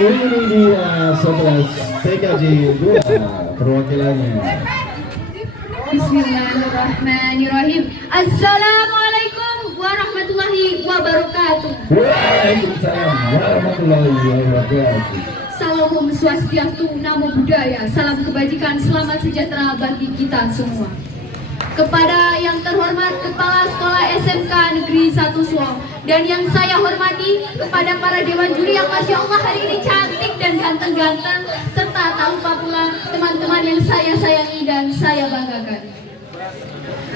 Ini dia 11 TKJ 2 perwakilannya. Bismillahirrahmanirrahim. Assalamualaikum warahmatullahi wabarakatuh. Waalaikumsalam warahmatullahi wabarakatuh. Salam Om Swastiastu, Namo Buddhaya, salam kebajikan, selamat sejahtera bagi kita semua. Kepada yang terhormat Kepala Sekolah SMK Negeri 1 Suwon dan yang saya hormati kepada para dewan juri yang Masya Allah hari ini cantik dan ganteng-ganteng, serta tak lupa pula teman-teman yang saya sayangi dan saya banggakan.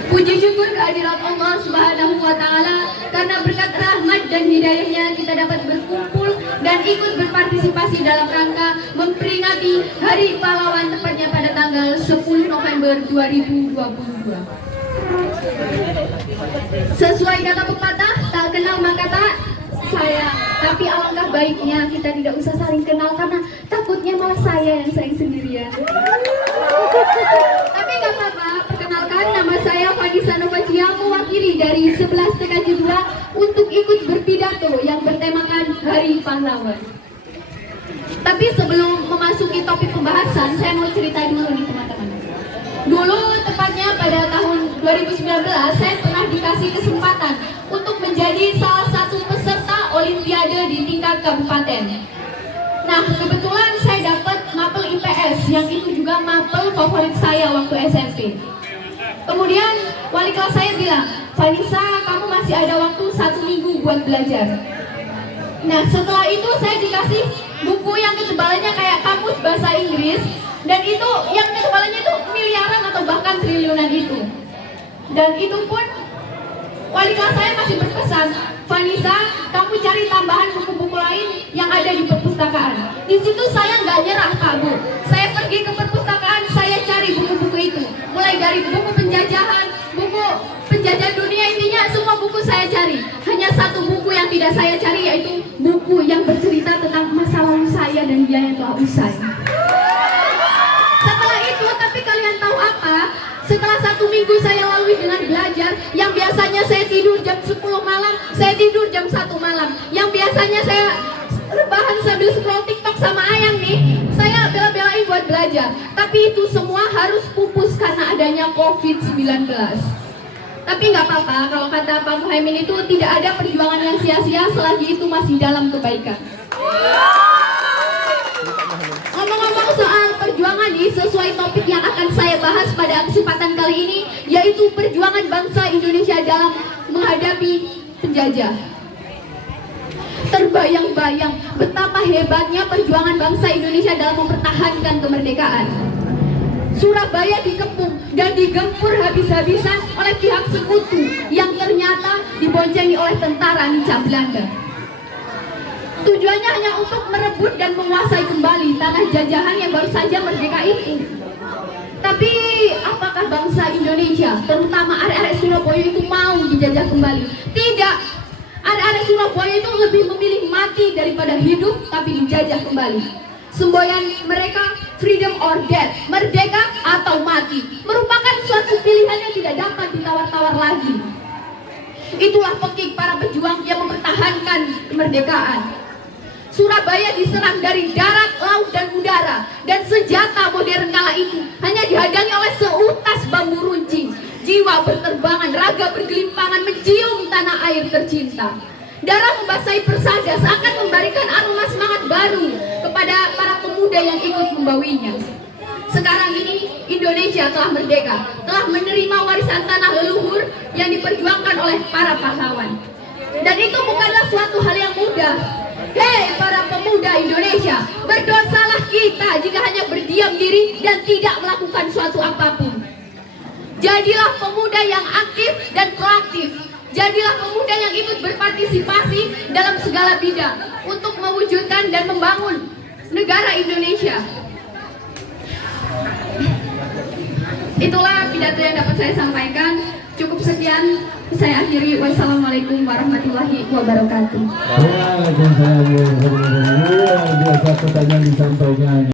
Puji syukur kehadirat Allah Subhanahu wa Ta'ala, karena berkat rahmat dan hidayahnya kita dapat berkumpul dan ikut berpartisipasi dalam rangka memperingati Hari Pahlawan, tepatnya pada tanggal 10 November 2022. Sesuai kata pepatah, tak kenal maka tak sayang. Tapi alangkah baiknya kita tidak usah saling kenal, karena takutnya malah saya yang sayang sendirian. Tapi gak apa-apa, perkenalkan, nama saya Vanessa Novacia, mewakili dari 11 TKJ 2 untuk ikut berpidato yang bertemakan Hari Pahlawan. Tapi sebelum memasuki topik pembahasan, saya mau cerita dulu nih teman-teman. Dulu tepatnya pada tahun 2019 saya pernah dikasih kesempatan untuk menjadi salah satu peserta Olimpiade di tingkat kabupaten. Nah, kebetulan saya dapat mapel IPS, yang itu juga mapel favorit saya waktu SMP. Kemudian wali kelas saya bilang, Vanessa, kamu masih ada waktu 1 minggu buat belajar. Nah, setelah itu saya dikasih buku yang ketebalannya kayak kamus bahasa Inggris, dan itu yang ketebalannya itu miliaran atau bahkan triliunan itu. Dan itu pun wali kelas saya masih berpesan, Vanessa, kamu cari tambahan buku-buku lain yang ada di perpustakaan. Di situ saya nggak nyerah, Pak Bu. Saya pergi ke perpustakaan, saya cari buku-buku itu. Mulai dari buku penjajahan, buku penjajah dunia, intinya semua buku saya cari. Hanya satu buku yang tidak saya cari, yaitu buku yang bercerita tentang masa lalu saya dan dia yang telah usai. Setelah itu, tapi kalian tahu apa? Setelah 1 minggu saya lalui dengan belajar, yang biasanya saya tidur jam 10 malam, saya tidur jam 1 malam. Yang biasanya saya rebahan sambil scroll TikTok sama ayang nih, saya bela-belain buat belajar. Tapi itu semua harus pupus karena adanya COVID-19. Tapi nggak apa-apa, kalau kata Pak Muhaimin itu tidak ada perjuangan yang sia-sia selagi itu masih dalam kebaikan. Ngomong-ngomong soal perjuangan nih, sesuai topik yang akan saya bahas pada kesempatan kali ini, yaitu perjuangan bangsa Indonesia dalam menghadapi penjajah. Terbayang-bayang betapa hebatnya perjuangan bangsa Indonesia dalam mempertahankan kemerdekaan. Surabaya dikepung dan digempur habis-habisan oleh pihak sekutu yang ternyata diboncengi oleh tentara Ninja Belanda. Tujuannya hanya untuk merebut dan menguasai kembali tanah jajahan yang baru saja merdeka itu. Tapi apakah bangsa Indonesia, terutama arek-arek Surabaya itu mau dijajah kembali? Tidak. Arek-arek Surabaya itu lebih memilih mati daripada hidup tapi dijajah kembali. Semboyan mereka freedom or death, merdeka atau mati, merupakan suatu pilihan yang tidak dapat ditawar-tawar lagi. Itulah pekik para pejuang yang mempertahankan kemerdekaan. Surabaya diserang dari darat, laut, dan udara, dan senjata modern kala itu hanya dihadangi oleh seutas bambu runcing. Jiwa berterbangan, raga bergelimpangan mencium tanah air tercinta. Darah membasahi persada seakan memberikan aroma semangat baru kepada para pemuda yang ikut membawinya. Sekarang ini Indonesia telah merdeka, telah menerima warisan tanah leluhur yang diperjuangkan oleh para pahlawan. Dan itu bukanlah suatu hal yang mudah. Hei para pemuda Indonesia, berdosalah kita jika hanya berdiam diri dan tidak melakukan suatu apapun. Jadilah pemuda yang aktif dan proaktif. Jadilah pemuda yang ikut berpartisipasi dalam segala bidang untuk mewujudkan dan membangun negara Indonesia. Itulah pidato yang dapat saya sampaikan. Cukup sekian, saya akhiri. Wassalamualaikum warahmatullahi wabarakatuh. Waalaikumsalam warahmatullahi wabarakatuh. Luar biasa pertanyaan disampaikan.